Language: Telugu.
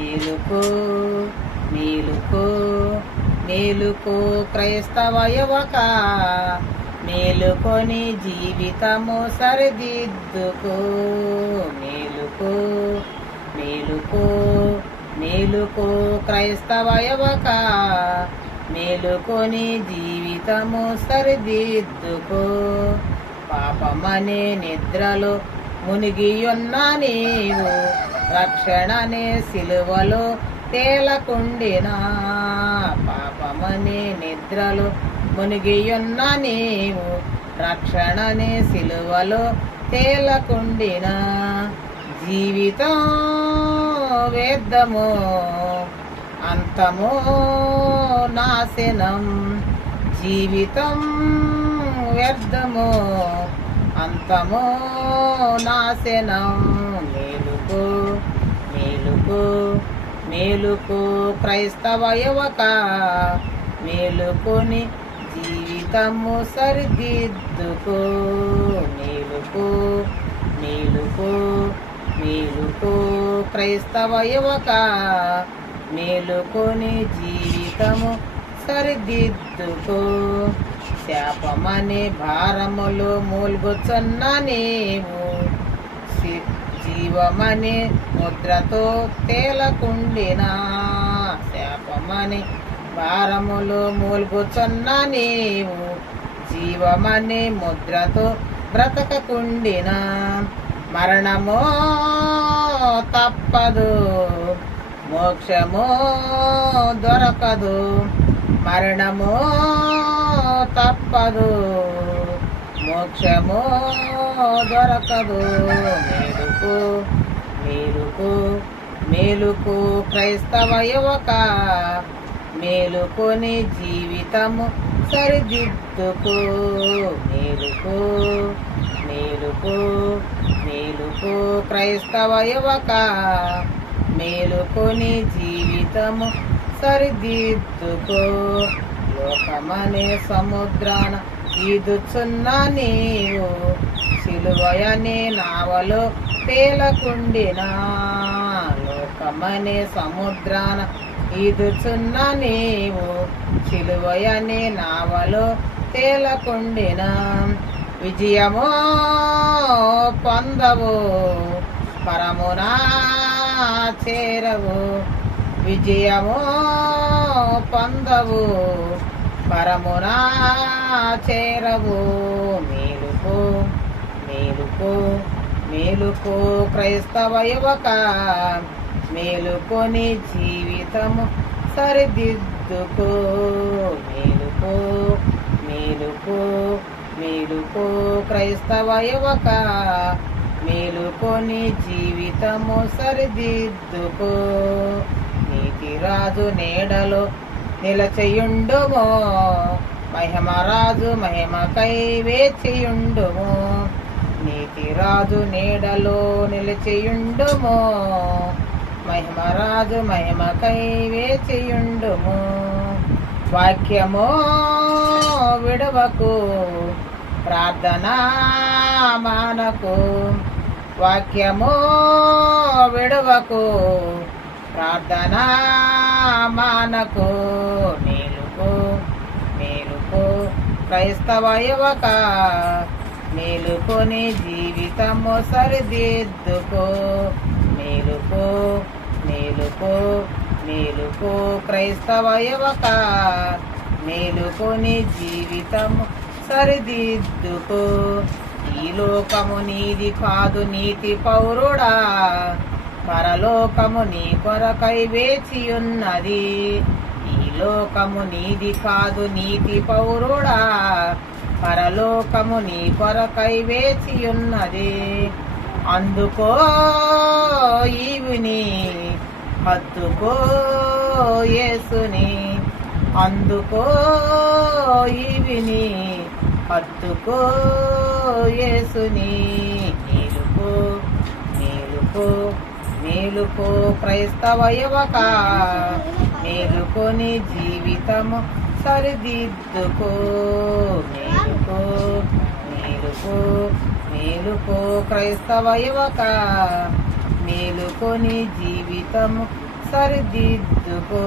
మేలుకో మేలుకో మేలుకో క్రైస్తవ యువక, మేలుకొని జీవితము సరిదిద్దుకో. మేలుకో మేలుకో మేలుకో క్రైస్తవ యువక, మేలుకొని జీవితము సరిదిద్దుకో. పాపమనే నిద్రలో మునిగియున్న నీవు, రక్షణనే సిలువలో తేలకుండినా. పాపమనే నిద్రలో మునిగియున్న నీవు, రక్షణనే సిలువలో తేలకుండినా. జీవితం వ్యర్థమో అంతమో నాశనం, జీవితం వ్యర్థమో అంతమో నాశనం. మేలుకో మేలుకో మేలుకో క్రైస్తవ యువక, మేలుకొని జీవితము సరిదిద్దుకో. మేలుకో మేలుకో మేలుకో క్రైస్తవ యువక, మేలుకొని జీవితము సరిదిద్దుకో. శాపమనే భారములో మూల్గుచున్న నీవు, జీవమనే ముద్రతో తేలకుండినా. శాపమనే భారములో మూల్గుచున్న నీవు, జీవమనే ముద్రతో బ్రతకకుండినా. మరణమో తప్పదు, మోక్షమో దొరకదు. మరణమో తప్పదు, మోక్షమో దొరకదు. మేలుకో మేలుకో మేలుకో క్రైస్తవ యువక, మేలుకొని జీవితము సరిదిద్దుకో. మేలుకో మేలుకో మేలుకో క్రైస్తవ యువక, మేలుకొని జీవితము సరిదిద్దుకో. లోకమనే సముద్రాన ఈదుచున్న నీవు, సిలువయనే నావలో తేలకుండినా. లోకమనే సముద్రాన ఈదుచున్న నీవు, సిలువయనే నావలో తేలకుండినా. విజయమో పొందవు, పరమునా చేరవు. విజయమో పొందవు, పరమునా చేరవు. మేలుకో మేలుకో మేలుకో క్రైస్తవ యువక, మేలుకొని జీవితము సరిదిద్దుకో. మేలుకో మేలుకో మేలుకో క్రైస్తవ యువక, మేలుకొని జీవితము సరిదిద్దుకో. నీతిరాజు నీడలో నిలచియుండుమో, మహిమరాజు మహిమకై వేచియుండుము. నీతిరాజు నీడలో నిలిచియుండుమో, మహిమరాజు మహిమకై వేచియుండుము. వాక్యమో విడవకు, ప్రార్థనా మానకు. వాక్యమో విడవకు, ప్రార్థనా మానకు. మేలుకో మేలుకో క్రైస్తవ యువక, మేలుకొని జీవితము సరిదిద్దుకో. మేలుకో మేలుకో మేలుకో క్రైస్తవ యువక, మేలుకొని జీవితము సరిదిద్దుకో. ఈ లోకము నీది కాదు నీతి పౌరుడా, పరలోకము నీ కొరకై వేచియున్నది. ఈ లోకము నీది కాదు నీతి పౌరుడా, పరలోకము నీ కొరకై వేచియున్నది. అందుకో ఈవిని, హత్తుకో యేసుని. అందుకో ఈవిని, హత్తుకో యేసుని. మేలుకో మేలుకో మేలుకో క్రైస్తవ యువక, మేలుకొని జీవితము సరిదిద్దుకో. మేలుకో మేలుకో మేలుకో క్రైస్తవ యువక, మేలుకొని జీవితము సరిదిద్దుకో